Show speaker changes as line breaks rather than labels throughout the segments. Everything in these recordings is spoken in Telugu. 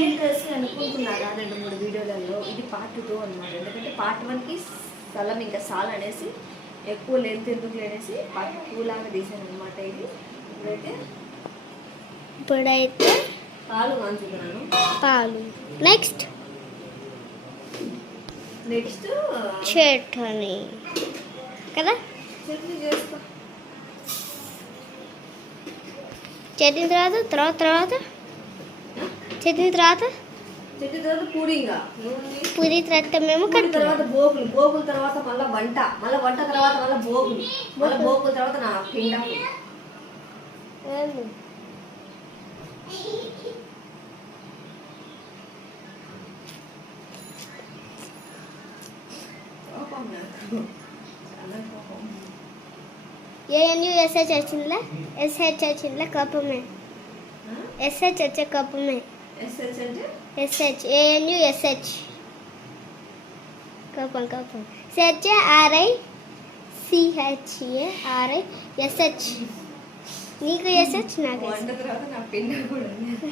చెప్పేసి అనుకుంటున్నారా? రెండు మూడు వీడియోలలో ఇది పార్ట్ టూ అనమాట ఎందుకంటే పార్ట్ వన్కి స్థలం ఇంకా సాల్ అనేసి ఎక్కువ లెంత్ ఎందుకు అనేసి పార్ట్ టూ లాగా తీసాను అనమాట ఇది. ఇప్పుడైతే
ఇప్పుడైతే
పాలు కాంచుతున్నాను.
పాలు. Next
next
chutney. కదా?
చట్నీ చేస్తా.
చట్నీ తర్వాత తర్వాత తర్వాత? చట్నీ తర్వాత?
చట్నీ తర్వాత పూరి ఇంకా. ఏముంది?
పూరి తర్వాత మేము
తర్వాత బోగులు బోగుల తర్వాత మళ్ళీ వంట. మళ్ళీ వంట తర్వాత మళ్ళీ బోగులు మళ్ళీ బోగుల తర్వాత నా పిండం.
ఏఎన్యూ ఎస్హెచ్ వచ్చిందిలే? ఎస్హెచ్ వచ్చిందిలే కప్పమే? ఎస్హెచ్ వచ్చే కప్పమే
ఎస్ఎస్ అంటే?
S H A N U S H కప్పం కప్పం search R I C H A R I S H నీకు ఎస్హెచ్ నాకు SH.
వంట తర్వాత నా పిండం కూడా ఉంది.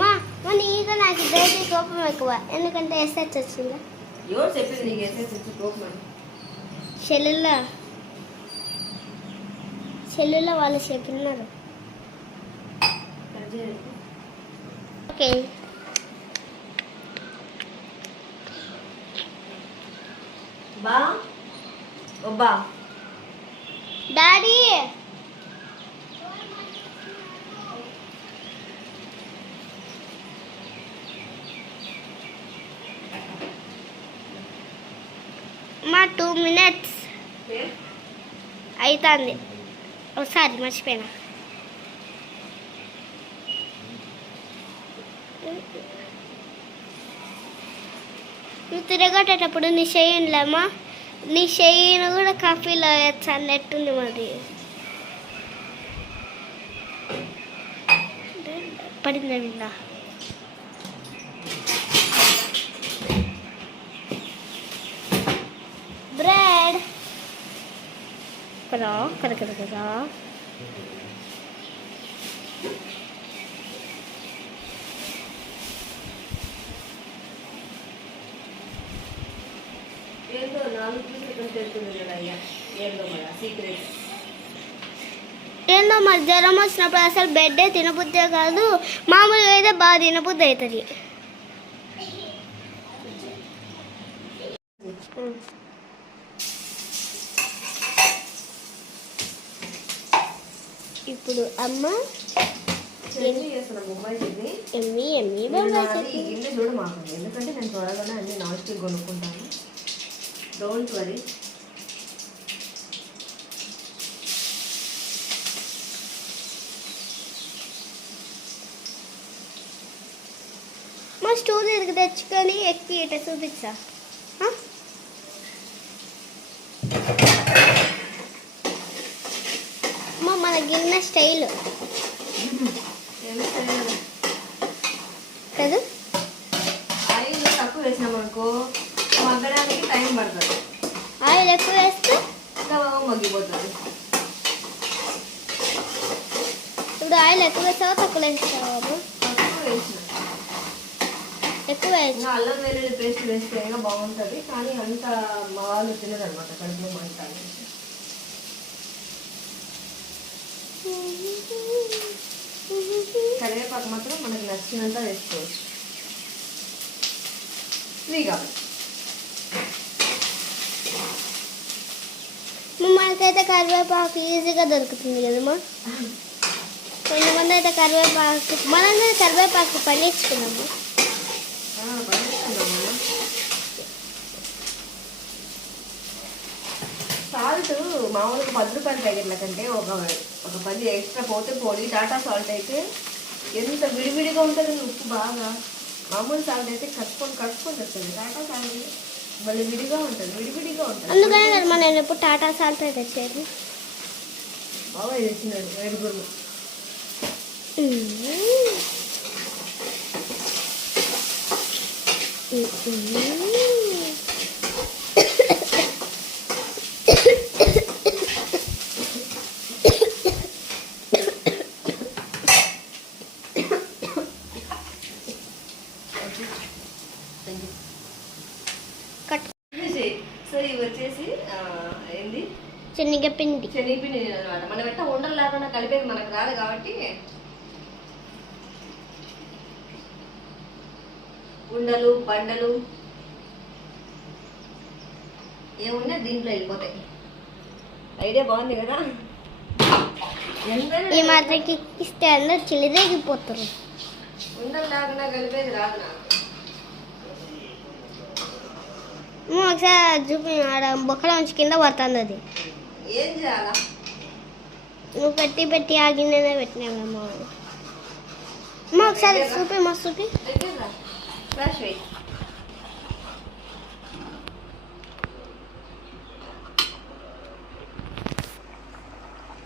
మా మా నీకు నాకు ఇద్దరికి కోపం ఎక్కువ. ఎందుకంటే ఎస్హెచ్ వచ్చిందా?
ఎవరు చెప్పింది నీకు ఎస్ఎస్ వచ్చి కోపం?
సెల్లులో సెల్లులో వాళ్ళు చెప్పినారు.
కట్ చేయండి.
ఓకే
బా ఒబ్బా
డాడీ మా టూ మినిట్స్ అవుతుంది ఒకసారి మర్చిపోయినా నువ్వు తిరగేటప్పుడు నీ చేయలేమా నీ చెయ్యిని కూడా కాఫీలో వేయచ్చు అన్నట్టుంది మరి పడింది విందా బ్రెడ్ కదా కదా కదా కదా
ఏందో మరి
జ్వరం వచ్చినప్పుడు అసలు బెడ్డే తినబుద్దే కాదు మామూలుగా అయితే బాగా తినబుద్ధి అవుతుంది. ఇప్పుడు అమ్మ ఎమ్మి ఎమ్మి బాబాయ్
చూడ మాకు. ఎందుకంటే నేను త్వరగానే అన్ని నాన్ స్టిక్ కొనుక్కుంటాను. డోంట్ వరీ
మా స్టోర్ దగ్గర తెచ్చుకొని ఎక్కి ఇట చూపించా? అమ్మ, మన గిన్నె స్టైల్? కదా?
ఆయిల్ తక్కువ వేసినాం అనుకో. టైం పడుతుంది
ఆయిల్ ఎక్కువ వేస్తే
మగ్గిపోతుంది
ఇప్పుడు ఆయిల్ ఎక్కువ వేస్తావా తక్కువ
వేసిన
ఎక్కువ వేసి
అల్లం వెల్లుల్లి పేస్ట్ వేస్తే ఇంకా బాగుంటుంది కానీ అంత మా వాళ్ళు తినదనమాట కడుపులో మంట. కరివేపాకు మాత్రం మనకి నచ్చినంత వేసుకోవచ్చు ఫ్రీ
మనకైతే కరివేపాకు ఈజీగా దొరుకుతుంది కదమ్మా కొంతమంది అయితే కరివేపాకు మనం కరివేపాకు పండించుకున్నాము
సాల్ట్ మామూలుగా పది రూపాయల ప్యాకెట్ల కంటే ఒక ఒక పది ఎక్స్ట్రా పోతే పోలి టాటా సాల్ట్ అయితే ఎంత విడివిడిగా ఉంటుంది ఉప్పు బాగా. మామూలు సాల్ట్ అయితే కట్టుకొని కట్టుకొని వస్తుంది టాటా సాల్ట్ మళ్ళీ విడిగా ఉంటుంది విడివిడిగా ఉంటుంది.
అందుకనే కదా మనం ఎప్పుడు టాటా సాల్ట్ తెచ్చేది?
బాగా తెచ్చినాడు వచ్చేసి ఆ, ఏంది
శనగపిండి
అనమాట మనం ఎట్లా ఉండలు లేకుండా కలిపేది మనకు రాదు కాబట్టి ఉండలు బండలు ఏమున్నా దీంట్లో వెళ్ళిపోతాయి. ఐడియా బాగుంది కదా?
ఈ మాత్రకి ఇస్తే అందరు చిలిరేగిపోతారు.
ఉండలు లేకుండా కలిపేది రాదు నాకు.
ఒకసారి చూపి ఆడ బొక్కల నుంచి కింద పడుతుంది అది.
ఏం చేయాలా?
నువ్వు పెట్టి పెట్టి ఆగిందనే పెట్టినామేమో అమ్మ. ఒకసారి చూపి మస్తు చూపి.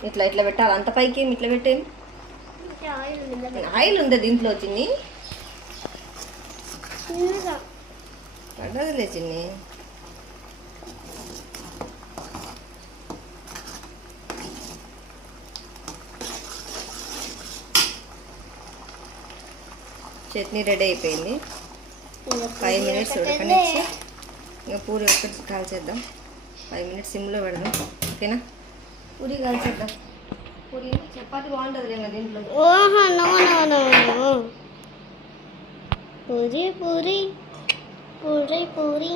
ఇట్లా ఇట్లా పెట్టాలి అంత పైకి ఏమి ఇట్లా పెట్టేమి ఆయిల్ ఉందా దీంట్లో చిన్ని? పడ్డదిలే చిన్ని. చట్నీ రెడీ అయిపోయింది. ఫైవ్ మినిట్స్ ఉడకనిచ్చి ఇంకా పూరి ఒక్కటి కాల్చేద్దాం. ఫైవ్ మినిట్స్ సిమ్లో పెడదాం. ఓకేనా? పూరి కాల్చేద్దాం. పూరి చపాతి బాగుంటుంది కదా దీంట్లో.
పూరి పూరి. పూరి పూరి.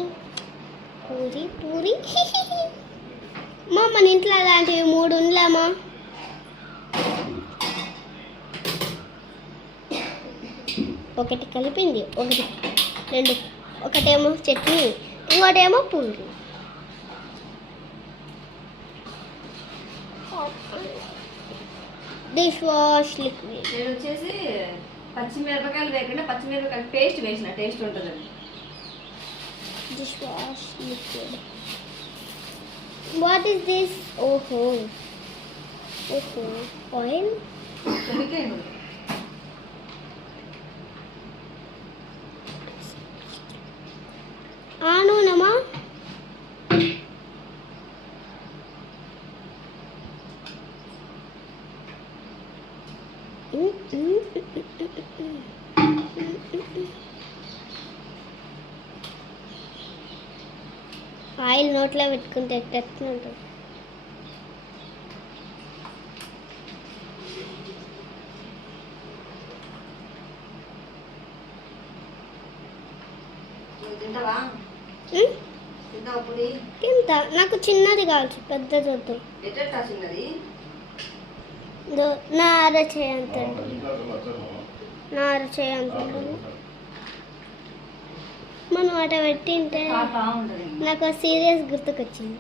పూరి పూరి. మా మన ఇంట్లో అలాంటివి మూడు ఉండలేమా? ఒకటి కలిపింది ఒకటి రెండు ఒకటేమో చట్నీ ఇంకోటేమో పూరి డిష్ వాష్ లిక్విడ్
నేను వచ్చేసి పచ్చిమిరపకాయలు వేయకుండా పచ్చిమిరపకాయలు పేస్ట్ వేసిన టేస్ట్ ఉంటుందండి
dish wash liquid. What is this? Oh, oh, oil. Oil నోట్లో పెట్టుకుంటే ఎట్లా ఉంటుంది తింటా. నాకు చిన్నది కావచ్చు పెద్దది వద్దు. నా అర చేయంత నా అర మనం అట పెట్టింటే నాకు సీరియస్ గుర్తుకొచ్చింది.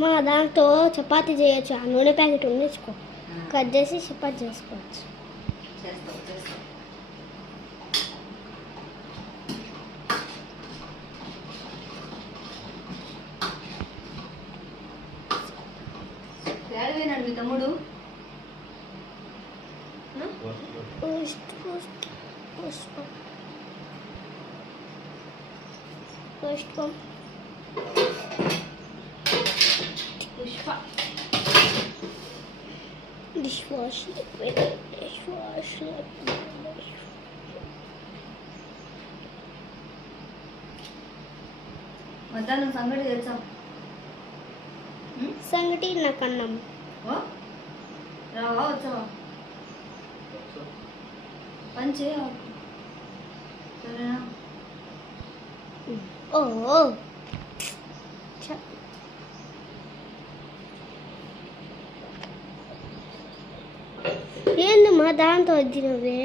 మా దాంతో చపాతీ చేయొచ్చు. ఆ నూనె ప్యాకెట్ ఉండించుకో కట్ చేసి చపాతీ చేసుకోవచ్చు.
తమ్ముడు? ఆ?
పుష్ప పుష్ప పుష్పం
Pushpa
dish wash liquid dish wash liquid
మధ్యాహ్నం సంగటి తెలుసా?
సంగటి నాకు అన్నం
ఓ రావా వచ్చావా పని చేయవా సరేనా
ఓ చ- ఏంది మా దాంతో వచ్చినవే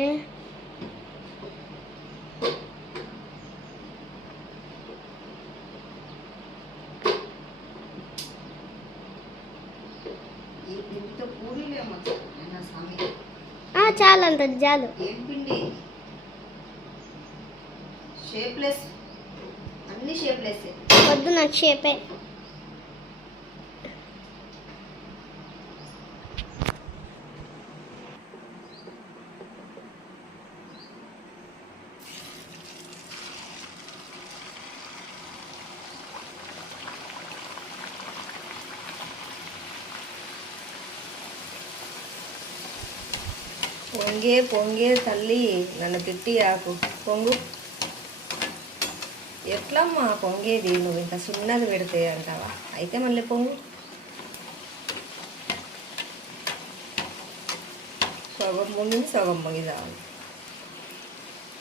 ఈ పిండితో పూరీలు ఏమొచ్చు అయినా స్వామి
ఆ, చాలు అంత చాలు. వద్దు నాకు షేపే.
పొంగే పొంగే తల్లి నన్ను తిట్టి ఆకు పొంగు. ఎట్లమ్మా పొంగేది? నువ్వు ఇంత సున్నది పెడితే అంటావా? అయితే మళ్ళీ పొంగు. సగం పొంగింది సగం పొంగిదా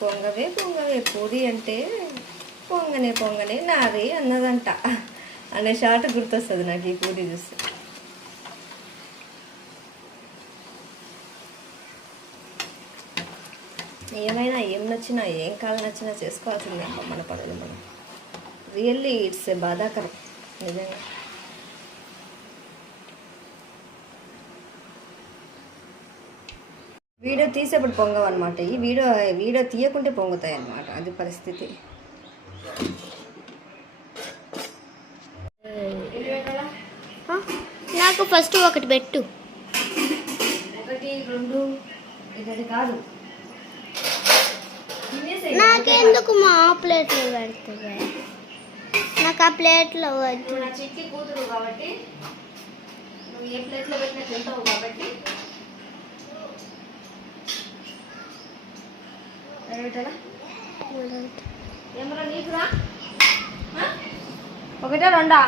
పొంగవే పొంగవే. పూరి అంటే పొంగనే పొంగనే నాది అన్నదంట. అనే షార్ట్ గుర్తొస్తుంది నాకు ఈ పూరి చూస్తే. ఏమైనా ఏం నచ్చినా ఏం కాలం నచ్చినా చేసుకోవాల్సిందే అమ్మ మన పనులు మనం. రియల్లీ ఇట్స్ ఏ బాధాకరం నిజంగా. వీడియో తీసేప్పుడు పొంగవు అనమాట ఈ వీడియో వీడియో తీయకుంటే పొంగుతాయి అనమాట అది పరిస్థితి?
నాకు ఫస్ట్ ఒకటి పెట్టు.
ఒకటి రెండు ఇది కాదు.
నాకెందుకు మా ప్లేట్లో పెడుతుంది నాకు ఆ ప్లేట్లో వద్దు.
నా చిట్టి కూతురు కాబట్టి నువ్వు ఏ ప్లేట్లో పెట్టినా తింటావు కాబట్టి? ఒకటా రెండా?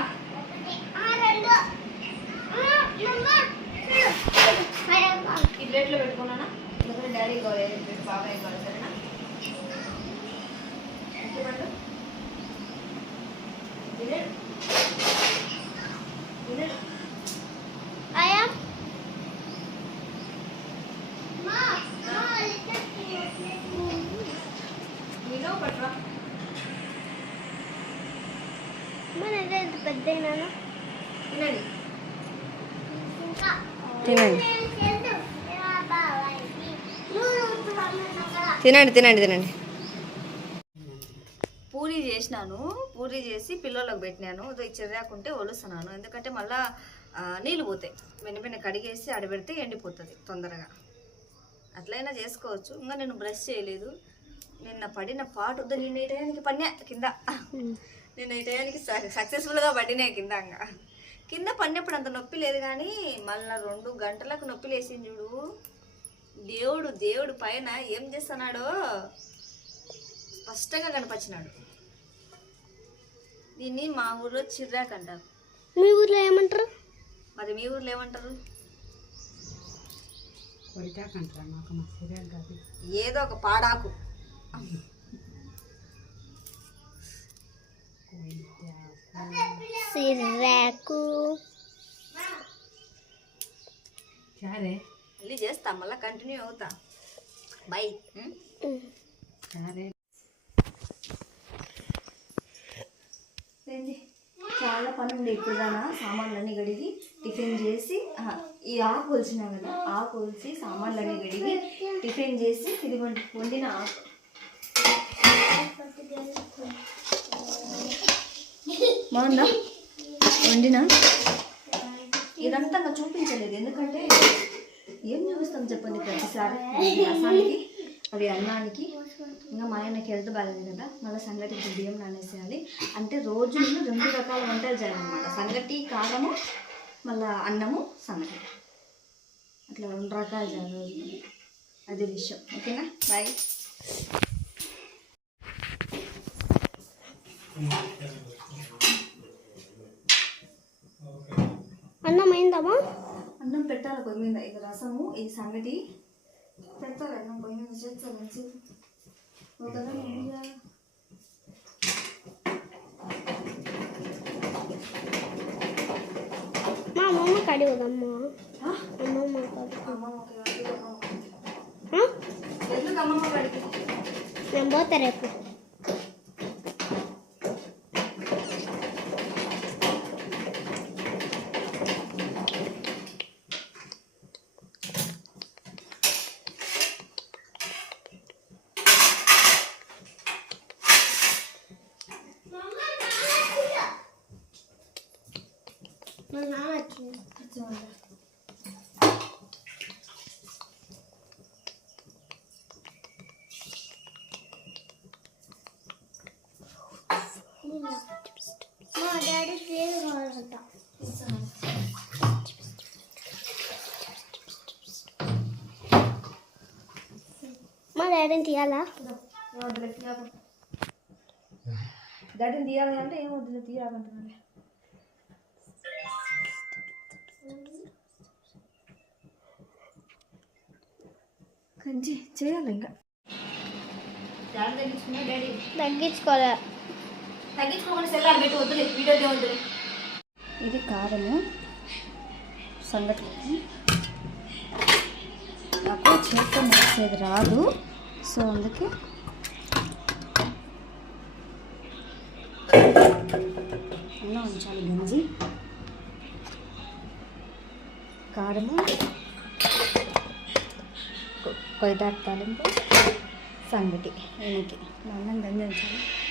ఈ ప్లేట్లో పెట్టుకున్నానా? డాడీ బాబాయ్ సరేనా? తినండి తినండి. తినండి తినండి తినండి. పూరి చేసినాను. పూరి చేసి పిల్లలకు పెట్టినాను. చెర్రాకుంటే ఒలుస్తున్నాను. ఎందుకంటే మళ్ళా నీళ్ళు పోతాయి. వెన్న కడిగేసి ఆడబెడితే ఎండిపోతుంది తొందరగా. అట్లయినా చేసుకోవచ్చు. ఇంకా నేను బ్రష్ చేయలేదు. నిన్న పడిన పాటు వద్దు నేను ఈ టయానికి పడినా కింద. నేను ఈ టయానికి సక్సెస్ఫుల్గా పడినా కింద ఇంకా. కింద పడినప్పుడు అంత నొప్పి లేదు కానీ మళ్ళీ రెండు గంటలకు నొప్పి లేచింది చూడు. దేవుడు దేవుడు పైన ఏం చేస్తున్నాడో స్పష్టంగా కనిపించినాడు దీన్ని మా ఊర్లో చిర్రాక్ అంటారు.
మీ ఊర్లో ఏమంటారు?
మరి మీ ఊర్లో ఏమంటారు? ఏదో ఒక పాడాకు.
సిర్రాకు
మళ్ళీ చేస్తా మళ్ళీ కంటిన్యూ అవుతా. బై చాలా పని ఉంది ఇప్పుడు దానా సామాన్లన్నీ కడిగి టిఫిన్ చేసి ఈ ఆకు కొలిచినా కదా ఆకు కొలిచి సామాన్లన్నీ కడిగి టిఫిన్ చేసి ఇది వండి వండిన ఆకు. బాగుందా? వండినా? ఇదంతా నాకు చూపించలేదు ఎందుకంటే ఏం చూపిస్తాం చెప్పండి ప్రతిసారి? రసానికి అవి అన్నానికి. ఇంకా మా ఆయనకి హెల్త్ బాగాలేదు కదా మళ్ళీ సంగటికి బియ్యం నానేసేయాలి. అంటే రోజు రెండు రకాల వంటలు చేయాలన్నమాట. సంగటి కారము మళ్ళీ అన్నము సంగటి. అట్లా రెండు రకాలు చేయాలి అది విషయం. ఓకేనా? బాయ్.
అన్నం అయిందమ్మా
అన్నం పెట్టాలి పొయ్యి మీద. ఇది రసము ఇది సంగటి. పెడతారు అన్నం పొయ్యి మీద చేస్తారు
మా అమ్మమ్మ కడిగదమ్మా? అమ్మమ్మ
అమ్మమ్మ
నేను పోతా రేపు మా నాన్న వచ్చింది మా డాడీ కావాలంట డాడీని తీయాలా?
డాడీని తీయాలి అంటే ఏమొద్దులే తీయాలంటున్నాను కంచి చేయాలి ఇంకా.
తగ్గించుకోలే.
తగ్గించుకోకుండా వద్దులే వద్దులే.
ఇది కారము సంగతి నాకు చేతితో మార్చేది రాదు. సో అందుకే అలా ఉంచాలి గంజి. కారము. కొయ్యదాటి తాలింపు. సంగటి. ఈయనకి. మా అన్నం గంజి ఉంచాలి